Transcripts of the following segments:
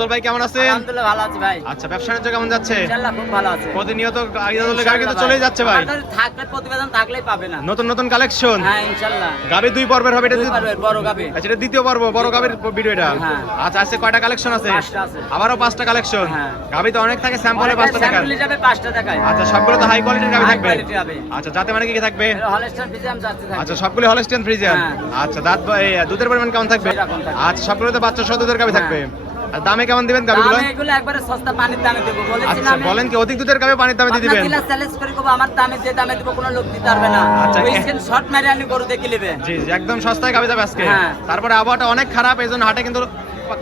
ইজাজুল ভাই কেমন আছেন? আলহামদুলিল্লাহ ভালো আছি ভাই। আচ্ছা, ব্যবসা বাণিজ্য কেমন যাচ্ছে? ইনশাআল্লাহ খুব ভালো আছে। প্রতিনিয়ত ইজাজুলের গাড়ি কিন্তু চলেই যাচ্ছে ভাই। আমাদের থাকলে প্রতিবেদন থাকলেই পাবে না। নতুন নতুন কালেকশন। হ্যাঁ ইনশাআল্লাহ। গাবি দুই পর্বের হবে এটা। দুই পর্বের বড় গাবি। আচ্ছা, এটা দ্বিতীয় পর্ব, বড় গাবির ভিডিও এটা। হ্যাঁ। আচ্ছা, আজকে কয়টা কালেকশন আছে? 5টা আছে। আবারও 5টা কালেকশন। হ্যাঁ। গাবি তো অনেক থাকে, স্যাম্পলে 5টা থাকে। স্যাম্পল হিসাবে 5টা দেখায়। আচ্ছা, সবগুলো তো হাই কোয়ালিটির গাবি হাই থাকবে। কোয়ালিটি হবে। আচ্ছা, যাতে মানে কি কি থাকবে? হলস্টাইন ফ্রিজিয়ান যাচ্ছে থাকবে। আচ্ছা, সবগুলো হলস্টিয়ান ফ্রিজিয়ান। হ্যাঁ। আচ্ছা, দাঁত দুধের পরিমাণ কেমন থাকবে? এরকম থাকবে। আচ্ছা, সবগুলোতে বাচ্চা সহ দুধের গাবি থাকবে। হ্যাঁ। আর দামে কেমন দিবেন গাবিগুলো? দামে এগুলো একবারে সস্তা পানির দামে দেব বলেছি না আচ্ছা, আমি। বলেন কি অধিক দুধের গাবি পানির দামে দিয়ে দিবেন? আপনারা চ্যালেঞ্জ করে কব আমার দামে যে দামে দেব কোনো লোক দিতে পারবে না। আচ্ছা, ওই শর্ট মেরে আনি গরু দেখে নেবে। জি জি, একদম সস্তায় গাবি যাবে আজকে। হ্যাঁ। তারপরে আবহাওয়াটা অনেক খারাপ, এইজন্য হাটে কিন্তু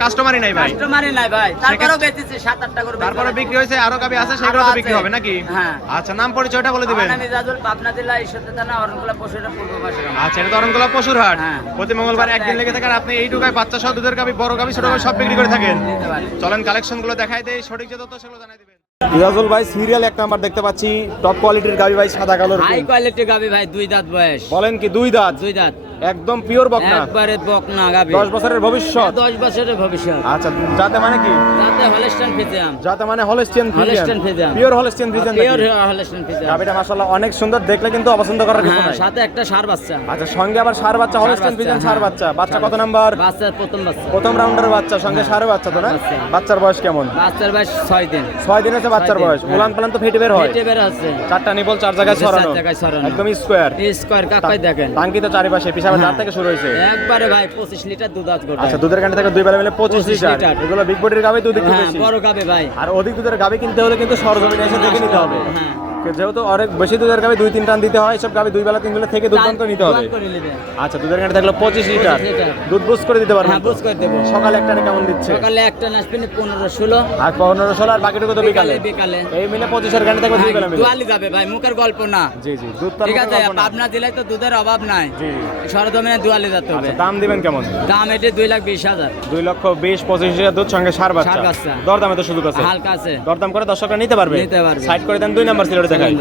কাস্টমারই নাই ভাই। কাস্টমারই নাই ভাই। তারপরেও বেচেছি 7-8টা করে। তারপরে বিক্রি হয়েছে, আরো গাবি আছে, সেগুলো তো বিক্রি হবে নাকি? হ্যাঁ। আচ্ছা, নাম পরিচয়টা বলে দিবেন। আমি ইজাজুল, পাবনা জেলা ঈশ্বরদী থানা অরণকুলা পশুহাট পূর্ব পাশে। আচ্ছা, এটা অরণকুলা পশুর হাট। হ্যাঁ। প্রতি মঙ্গলবার একদিন লেগে থাকে, আর আপনি এইটুকায় বাচ্চা সহ দুধের গাবি, বড় গাবি, ছোট গাবি সব বিক্রি করে থাকেন। নিতে পারে। চলেন কালেকশন গুলো দেখাই দেই, সঠিক যে তথ্য সেগুলো জানাই দিবেন। ইজাজুল ভাই সিরিয়াল 1 নাম্বার দেখতে পাচ্ছি, টপ কোয়ালিটির গাবি ভাই, সাদা কালোর। হাই কোয়ালিটি গাবি ভাই, 2 দাঁত বয়স। বলেন কি 2 দাঁত? 2 দাঁত। একদম পিওর বকনা। একবারে বকনা গাবি। 10 বছরের ভবিষ্যৎ। 10 বছরের ভবিষ্যৎ। আচ্ছা, যাতে মানে কি? যাতে হলস্টাইন ফ্রিজিয়ান। যাতে মানে Holstein Holstein Friesian. Pure Holstein Friesian. Pure Holstein Friesian. গাবিটা মাশাআল্লাহ অনেক সুন্দর, দেখলে কিন্তু অপছন্দ করার কিছু হ্যাঁ, নাই। সাথে একটা ষাঁড় বাচ্চা। আচ্ছা, সঙ্গে আবার ষাঁড় বাচ্চা, হলস্টিয়ান ফ্রিজিয়ান ষাঁড় বাচ্চা। বাচ্চা কত নাম্বার? বাচ্চা প্রথম বাচ্চা। প্রথম রাউন্ডের বাচ্চা, সঙ্গে ষাঁড় বাচ্চা তো না? বাচ্চা। বাচ্চার বয়স কেমন? বাচ্চার বয়স 6 দিন। 6 দিন হচ্ছে বাচ্চার 6 দিন, বয়স। হ্যাঁ। উলান পালান তো ফেটে বের হয়। পেটে বের আছে। 4টা নিপল 4 জায়গায় ছড়ানো। 4 জায়গায় ছড়ানো। একদম স্কয়ার। স্কয়ার কাকাই দেখেন। টাঙ্কি তো চারিপাশে, পিছাবে দাঁত থেকে শুরু হয়েছে। একবারে ভাই 25 লিটার দুধ আছে গোটা। আচ্ছা, দুধের কান্ডি থেকে দুই বেলা মিলে 25 লিটার। লিটার। এগুলো বিগ বডির গাবি, দুধ একটু হ্যাঁ, বেশি। বড় গাবে ভাই। আর অধিক দুধের গাবি কিনতে হলে কিন্তু সরজমিনে এসে দেখে নিতে হবে। হ্যাঁ। যেহেতু অনেক বেশি দুধের গাবি 2-3 টান দিতে হয়, এসব গাবি 2 বেলা 3 বেলা থেকে দুধ পান করে নিতে হবে। দুধ করে নেবে। আচ্ছা, দুধের কান্ডি থাকলে 25 লিটার 25 লিটার। দুধ বুঝ করে দিতে পারবেন? হ্যাঁ, বুঝ করে দেব। সকালে একটানে কেমন দিচ্ছে? সকালে একটা নাসপিনে 15-16। আর 15-16, আর বাকিটুকু তো বিকালে। বিকালে। এই মিলে 25 এর কান্ডি থাকবে 2 বেলা মিলে। দুয়ালি যাবে ভাই, মুখের গল্প না। জি জি, দুধ তো ঠিক আছে, পাবনা জেলায় তো দুধের অভাব নাই। জি। সরজমিনে দুয়ালি যেতে হবে। আচ্ছা, দাম দিবেন কেমন? দাম এটি 2,20,000। 2,20,25,000 দুধ, সঙ্গে ষাঁড় বাচ্চা। ষাঁড় বাচ্চা। দরদামে তো সুযোগ আছে। হালকা আছে। দরদাম করে দর্শকরা নিতে পারবে। নিতে পারবে। সাইড করে দেন, 2 নাম্বার সিলেটে দেখাই।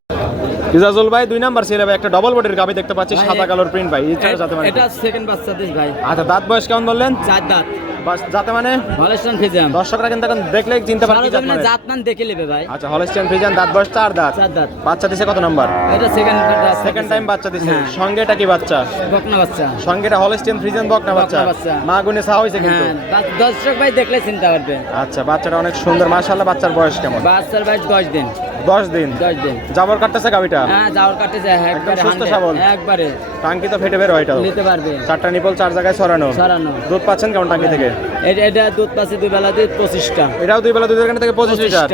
ইজাজুল ভাই 2 নাম্বার সিলেটে একটা ডবল বডির গাবি দেখতে পাচ্ছি, ভাই, সাদা কালোর প্রিন্ট ভাই। যাতে মানে এটা সেকেন্ড বাচ্চা দিস ভাই। আচ্ছা, দাঁত বয়স কেমন বললেন? 4 দাঁত। বাস যাতে মানে হলস্টাইন ফ্রিজিয়ান। দর্শকরা কিন্তু এখন দেখলেই চিনতে পারবে কি জাত সরজমিনে মানে। জাতমান দেখে নেবে ভাই। আচ্ছা, হলস্টিয়ান ফ্রিজিয়ান, দাঁত বয়স 4 দাঁত। 4 দাঁত। বাচ্চা দিছে কত নাম্বার? এটা সেকেন্ড সেকেন্ড টাইম বাচ্চা দিছে। হ্যাঁ। সঙ্গে এটা কি বাচ্চা? বকনা বাচ্চা। সঙ্গে এটা হলস্টিয়ান ফ্রিজিয়ান বকনা বাচ্চা। বকনা বাচ্চা। মা গুনে সা হইছে কিন্তু। হ্যাঁ, দর্শক ভাই দেখলে চিনতে পারবে। আচ্ছা, বাচ্চাটা অনেক সুন্দর মাশাআল্লাহ। বাচ্চার বয়স কেমন? বাচ্চার বয়স 10 দিন। 10 দিন। 10 দিন। জাবর কাটতেছে গাবিটা। হ্যাঁ, যাওয়ার কাটে যায় একবারে সুস্থ 100 সবল। একবারে। টাঙ্কি তো ফেটে বের হয় এটাও। নিতে পারবে। 4টা নিপল 4 জায়গায় ছড়ানো। সরানো। দুধ পাচ্ছেন কেমন টাঙ্কি থেকে? এটা দুধ পাচ্ছে 2 বেলা দিয়ে 25টা। এটাও 2 বেলা দুধের কান্ডি থেকে 25 লিটার।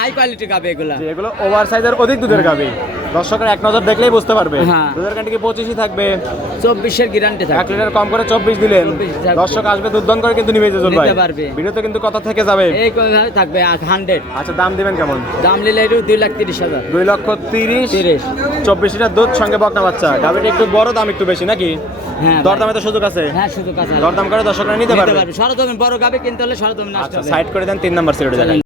হাই কোয়ালিটি গাবে এগুলা। জি, এগুলো ওভার সাইজের অধিক দুধের গাবি। দর্শকরা এক নজর দেখলেই বুঝতে পারবে। হ্যাঁ। দুধের কান্ডি কি 25ই থাকবে? 24 এর গ্যারান্টি 1 থাকে। লিটার কম করে 24 দিলেন। 24 থাকবে। দর্শক আসবে দুধ দান করে কিন্তু নিবে ইজাজুল ভাই। নিতে পারবে। ভিডিওতে কিন্তু কথা থেকে যাবে। এই কোনভাবে থাকবে 100। আচ্ছা, দাম দিবেন কেমন? দাম নিলে এটা 2,30,000। 2,30,000 30। 24 লিটার দুধ, সঙ্গে বকনা বাচ্চা। গাবিটা একটু বড়, দাম একটু বেশি নাকি? হ্যাঁ। দরদামে তো সুযোগ আছে। হ্যাঁ, শুধু কাঁচা। দরদাম করে দর্শকরা নিতে পারবে। সরজমিন বড় গাবে কিনতে হলে সরজমিন আসতে আচ্ছা, হবে। সাইড করে দেন, 3 নাম্বার সিলেটে যাবেন।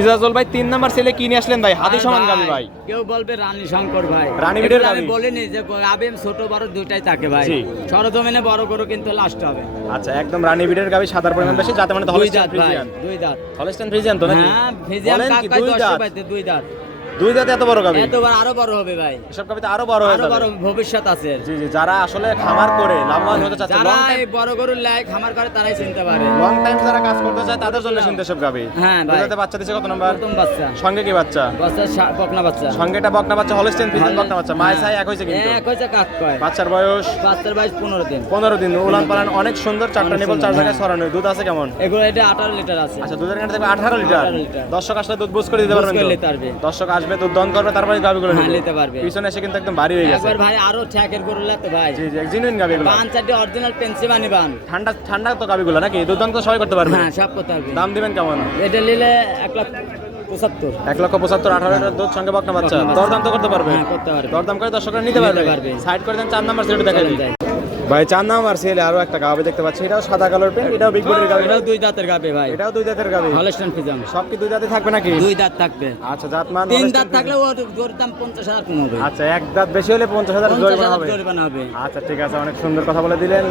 ইজাজুল ভাই 3 নাম্বার সেলে কি নিয়ে আসলেন ভাই? হাতি সমান গাবি ভাই। কেউ বলবে রানী শঙ্কর ভাই। রানী বিটের এগুলো আমি গাবি। বলিনি যে গাবে ছোট বড় দুইটাই থাকে ভাই। জি। সরজমিনে বড় গরু কিন্তু লাস্ট হবে। আচ্ছা, একদম রানী বিটের গাবি, সাদার পরিমাণ বেশি, যাতে মানে 2 হলস্টিয়ান দাঁত ভাই। ফ্রিজিয়ান। 2 দাঁত। হলস্টিয়ান ফ্রিজিয়ান তো নাকি? হ্যাঁ, ফিজিয়ান বলেন কি কাকাই 2 10 দাঁত? পাইতে 2 দাঁত। 2 দাঁত এত বড় গাবি? এতবার আরো বড় হবে ভাই। এসব গাবিতে আরো বড় হয়ে আরো বড় যাবে। ভবিষ্যৎ আছে। জি জি, যারা আসলে খামার করে লাভবান হতে চাচ্ছে, যারা লং টাইম, এই বড় গরুর লাই খামার করে তারাই চিনতে পারে। যারা কাজ করতে চায় তাদের জন্য শুনতে সব গাবি। হ্যাঁ ভাই। দুধাতে বাচ্চা দিছে কত নাম্বার? প্রথম বাচ্চা। সঙ্গে কি বাচ্চা? বাচ্চা বকনা বাচ্চা। সঙ্গে এটা বকনা বাচ্চা, হলস্টিয়ান ফ্রিজিয়ান বকনা বাচ্চা। মায়ের ছাই এক হইছে কিন্তু। এক হইছে কাক কয়। বাচ্চার বয়স বাচ্চার বয়স 15 দিন। 15 দিন। উলান পালান অনেক সুন্দর, 4টা অনেক নিপল 4 সুন্দর, জায়গায় হ্যাঁ। ছড়ানো। দুধ আছে কেমন? এগুলো এটা 18 লিটার আছে। আচ্ছা, দুধের কান্ডি থাকবে 18 লিটার। 18 লিটার। দর্শক আসলে দুধ বুঝ করে দিতে বুঝ পারবেন করে তো? নিতে পারবে। দর্শক আসবে, দুধ দন করবে, তারপরে গাবিগুলো হ্যাঁ, নিবে। নিতে পারবে। পিছনে এসে কিন্তু একদম ভারী হয়ে গেছে। একবার ভাই আরো ঠ্যাকের গরু লাগতো ভাই। জি জি, জিনুইন গাবি এগুলো। পাঁচ চারটি অরিজিনাল পেন্সিবানি বান। ঠান্ডা ঠান্ডা তো গাবিগুলো নাকি? দুধ দন তো সবাই করতে পারবে। হ্যাঁ, সব করতে পারবে। দাম দিবেন কেমন? এটা নিলে 1,75,000। 1,75,000, 18 লিটার দুধ, সঙ্গে বকনা বাচ্চা। বকনা বাচ্চা। দরদাম তো করতে পারবে। হ্যাঁ, করতে পারবে। দরদাম করে দর্শকরা নিতে পারবে। পারবে। সাইড করে দেন, 4 নাম্বার সিলেটে দেখাই দিই। ভাই 4 নাম্বার সেলে আরো একটা গাবি দেখতে পাচ্ছি, এটাও সাদা কালার পেন, এটাও বিগ বডির গাবি, এটাও দুই দাঁতের গাবে ভাই, এটাও দুই দাঁতের গাবি। হলস্টাইন ফ্রিজিয়ান সব কি দুই দাঁতে থাকবে নাকি? দুই দাঁত থাকবে। আচ্ছা, জাত মান তিন দাঁত থাকলে ওর দাম 50,000 কম হবে। আচ্ছা, এক দাঁত বেশি হলে 50,000 জরিমানা হবে। জরিমানা হবে। আচ্ছা ঠিক আছে, অনেক সুন্দর কথা বলে দিলেন।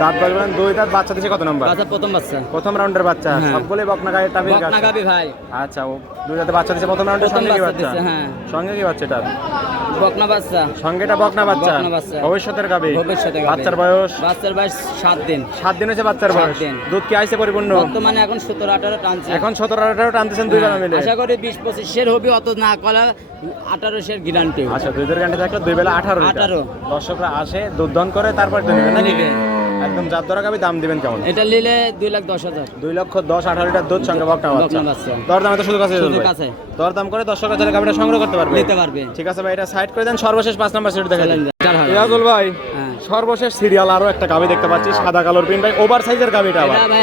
দাঁত বলবেন দুই দাঁত, বাচ্চা দিছে কত নাম্বার? বাচ্চা প্রথম বাচ্চা, প্রথম রাউন্ডের বাচ্চা, হ্যাঁ। সবগুলো বকনা গায়ে টাবির গাছ। বকনা গাবে ভাই। আচ্ছা, ও দুই দাঁতে বাচ্চা দিছে প্রথম রাউন্ডের, প্রথম সঙ্গে কি বাচ্চা বাচ্চা? দিছে, হ্যাঁ। সঙ্গে কি বাচ্চাটা? বকনা বাচ্চা, সঙ্গেটা বকনা বাচ্চা। বকনা বাচ্চা। ভবিষ্যতের গাবি। ভবিষ্যতে গাবে। বাচ্চার বয়স? বাচ্চার বয়স 7 দিন। 7 দিন হয়েছে বাচ্চার 7 বয়স। দিন। দুধ কি আইছে পরিপূর্ণ? বর্তমানে এখন 17-18 টানছে। এখন 17-18 টানতেছেন দুই বেলা মিলে। আশা করি 20-25 হবে, অত না কলা 18 গ্যারান্টি। আচ্ছা, দুধের গান্ডে থাকলে দুই বেলা 18 লিটার। 18 দর্শকরা আসে দুধ দহন করে তারপর তো নেবেন নাকি? নেবে। একদম জাত ধরা গাবি, দাম দিবেন কেমন? এটা নিলে 2,10,000। 2,10,18 লিটার দুধ, সঙ্গে বকনা বাচ্চা। বকনা বাচ্চা। দরদামে তো সুযোগ আছে? সুযোগ আছে। দরদাম করে দর্শকরা চাইলে গাবিটা সংগ্রহ করতে পারবে। নিতে পারবে। ঠিক আছে ভাই, এটা সাইড করে দেন। সর্বশেষ 5 নাম্বার সিট দেখা চলেন দেন। যাই। 4,000 ইয়াজুল ভাই, হ্যাঁ। সর্বশেষ সিরিয়াল আরো একটা গাবি দেখতে পাচ্ছি, সাদা কালোর প্রিন্ট ভাই, ওভার সাইজের গাবিটা আবার। এটা ভাই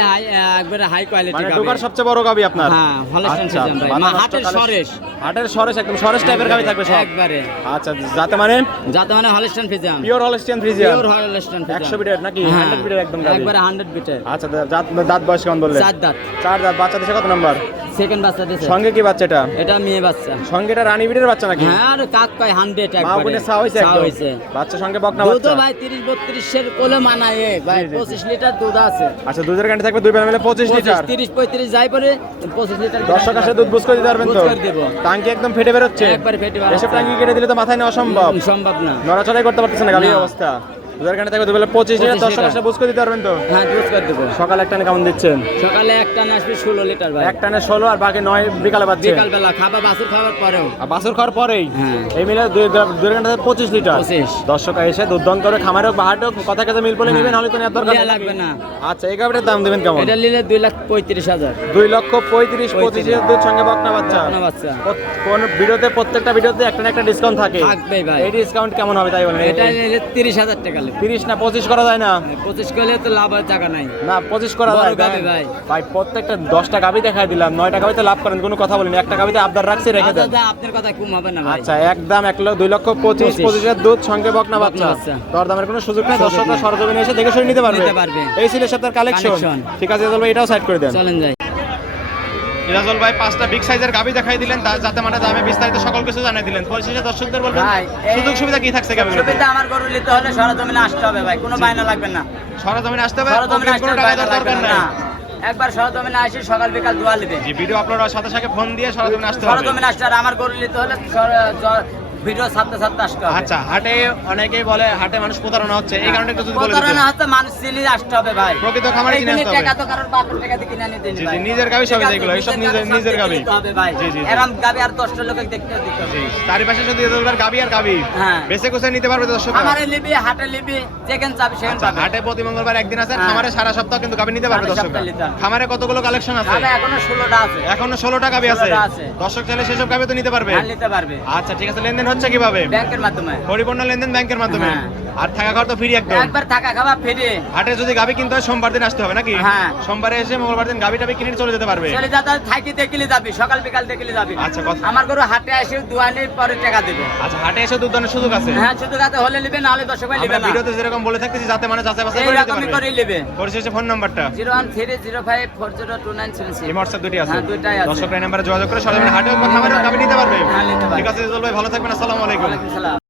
একবারে হাই কোয়ালিটি মানে গাবে। ঢোকার সবচেয়ে বড় গাবি আপনার? হ্যাঁ, হলস্টাইন আচ্ছা, ফ্রিজিয়ান ভাই। বানা নষ্ট হাটের কালেকশন। সরেশ। হাটের সরেশ, একদম সরেশ টাইপের গাবি থাকবে সব একবারে। আচ্ছা, যাতে মানে যাতে মানে Holstein Friesian. Pure Holstein Friesian, pure Holstein Friesian. 100 বিটের নাকি? 100 বিটের একদম গাবি। একবারে 100 বিটের। আচ্ছা, দাঁত বয়স কেমন বললেন? 4 দাঁত। 4 দাঁত। বাচ্চা দিছে কত নাম্বার? সেকেন্ড বাচ্চা দিছে। সঙ্গে কি বাচ্চাটা? এটা মেয়ে বাচ্চা। সঙ্গে এটা রানী বিটের বাচ্চা নাকি? হ্যাঁ, আর কাক কয় 100 মা একবারে। বোনের চা হইছে চা একদম? হইছে। বাচ্চা সঙ্গে বকনা দুধ বাচ্চা। ভাই 30-32 এর কোলে মানায় ভাই, জি, জি, জি। 25 লিটার দুধ আছে। আচ্ছা, দুধের গান্ডে থাকবে দুই বেলা মিলে 25 লিটার। 30-35 যাই পরে 25 লিটার। দর্শক আসলে দুধ বুঝ করে দিতে পারবেন তো? বুঝ করে দেব। টাঙ্কি একদম ফেটে বেরোচ্ছে। একবারে ফেটে বেরোচ্ছে। এসব টাঙ্কি কেটে দিলে তো মাথায় নেওয়া সম্ভব। সম্ভব না। নড়াচড়াই করতে পারতেছে না গাড়ির না। অবস্থা। দুধের গান্ডে থাকবে দুই বেলা 25 লিটার। 25 দর্শক লিটার। আসলে বুঝ করে দিতে পারবেন তো? হ্যাঁ, দুধ করে দেবো। সকালে এক টানে কেমন দিচ্ছেন? সকালে একটা না আসবে 16 লিটার ভাই। এক টানে 16 আর বাকি 9 বিকালে পাচ্ছে। বিকাল বেলা খাবার বাছুর খাবার পরেও। আর বাছুর খাওয়ার পরেই হ্যাঁ। এই মিলে দুই ঘন্টা 25 লিটার। 25। দর্শক এসে দুধ দহন করে খামারে হোক বা হাটে হোক, কথা কাছে মিল বলে হ্যাঁ। নেবেন, হলে তো নেওয়ার দরকার লিয়া নেই লাগবে নাকি? না। আচ্ছা, এই গাবিটার দাম দেবেন কেমন? এটা নিলে 2,35,000। 2,35,000 এর দুধ, সঙ্গে বকনা বাচ্চা। বকনা বাচ্চা। কোন ভিডিওতে, প্রত্যেকটা ভিডিওতে একটা না একটা ডিসকাউন্ট থাকে। থাকবেই ভাই। এই ডিসকাউন্ট কেমন হবে তাই বলেন? এটা নিলে 30,000 টাকা লাগবে। 30 না 25 করা যায় না? 25 করলে তো লাভ আর টাকা নাই। না 25 করা বড় যায় গাভী ভাই। ভাই, প্রত্যেকটা 10টা গাবি দেখাই দিলাম, 9টা গাবিতে লাভ করেন, কোনো কথা বলেন। একটা গাবিতে আবদার রাখছি, রেখে দেন। দাদা, আপনার কথা কম হবে না ভাই। আচ্ছা, একদম 2,25,000 এর দুধ, সঙ্গে বকনা বাচ্চা। বাচ্চা। দরদামের কোনো সুযোগ নেই, সুযোগ দর্শকরা নেই। সরজমিনে এসে দেখে শুনে নিতে পারবে। নিতে পারবে। এই ছিল সপ্তাহের কালেকশন। কালেকশন। ঠিক আছে, চলবে, এটাও সাইড করে দেন। চলেন যাই। ইরাজুল ভাই 5টা বিগ সাইজের গাবি দেখাই দিলেন, যাতে মানে দামে বিস্তারিত সকল কিছু জানাই দিলেন। পরিশেষে দর্শকদের বলবেন ভাই, এই- সুযোগ সুবিধা কি থাকছে গাবিগুলোতে? সুবিধা আমার গরু নিতে হলে সরজমিনে আসতে হবে ভাই, কোনো বায়না লাগবে না। সরজমিনে আসতে হবে, সরজমিনে আসতে কোনো হবে, টাকা বায়না লাগবে দরকার না। নাই। একবার সরজমিনে আসি, সকাল বিকাল দোয়া নেবে। জি, ভিডিও আপলোড হওয়ার সাথে সাথে ফোন দিয়ে সরজমিনে আসতে হবে। সরজমিনে আসতে, আর আমার গরু নিতে হলে ভিডিও ছাড়তে ছাড়তে আসতে হবে। আচ্ছা, হাটে অনেকেই বলে হাটে মানুষ প্রতারণা হচ্ছে, এই কারণে একটু যদি বলে দিতেন। প্রতারণা হচ্ছে, মানুষ চিনি আসতে হবে ভাই। প্রকৃত খামারে চিনে এইখানে আসতে হবে। টাকা তো কারোর বাপের টাকা দিয়ে কিনে নিতে জি, জি, নিজের গাবি সবই যেগুলো, এইসব নিজের গাবি। হবে ভাই। জি, জি, জি। এরকম গাবি আর 10টা লোকে দেখতে দিতে হবে। জি, চারিপাশে যদি এদের গাবি আর গাবি হ্যাঁ। বেঁচে কুচে নিতে পারবে দর্শক। আমারে লিবি, হাটে লিবি, যেখানে চাবি সেখানে আচ্ছা, পাবে। হাটে প্রতি মঙ্গলবার একদিন আছে, হ্যাঁ। খামারে সারা সপ্তাহ কিন্তু গাবি নিতে পারবে সারা দর্শক। সপ্তাহ নিতে পারবে। খামারে কতগুলো কালেকশন আছে? গাবি এখনো 16টা আছে। এখনো 16টা গাবি আছে। 16টা আছে। দর্শক চাইলে সেসব গাবি তো নিতে পারবে। আর নিতে পারবে। আচ্ছা, ঠিক আছে, লেনদেন হচ্ছে কিভাবে? ব্যাংকের মাধ্যমে। পরিপূর্ণ লেনদেন ব্যাংকের মাধ্যমে। হ্যাঁ। আর থাকা খাওয়া তো ফ্রি একদম। একবার থাকা খাওয়া ফ্রি। হাটে যদি গাবি কিনতে হয় সোমবার দিন আসতে হবে নাকি? হ্যাঁ। সোমবারে এসে মঙ্গলবার দিন গাবি টাবি কিনে চলে যেতে পারবে। চলে যাতা থাকি দেখলে যাবি, সকাল বিকাল দেখলে যাবি। আচ্ছা, কথা। আমার গরু হাটে আসে দুয়ানি পরে টাকা দেবে। আচ্ছা, হাটে এসে দুধ দানের সুযোগ আছে। হ্যাঁ, শুধু যাতে হলে নিবে, না হলে 10 টাকা নিবে আমরা না। ভিডিওতে যেরকম বলে থাকতেছি, যাতে মানে যাচাই বাছাই করে নিতে এইরকমই পারবে। করে নিবে। পরিশেষে ফোন নাম্বারটা। 01305402976। এই হোয়াটসঅ্যাপ দুটি আছে। হ্যাঁ, দুইটাই আছে। দর্শকরা এই নাম্বারে যোগাযোগ করে সরাসরি হাটে হোক বা খামারে হোক গাবি নিতে পারবে। হ্যাঁ, নিতে পারবে। ঠিক আছে, জল ভাই, ভালো থাকবেন। আসসালামু আলাইকুম। ওয়ালাইকুম সালাম।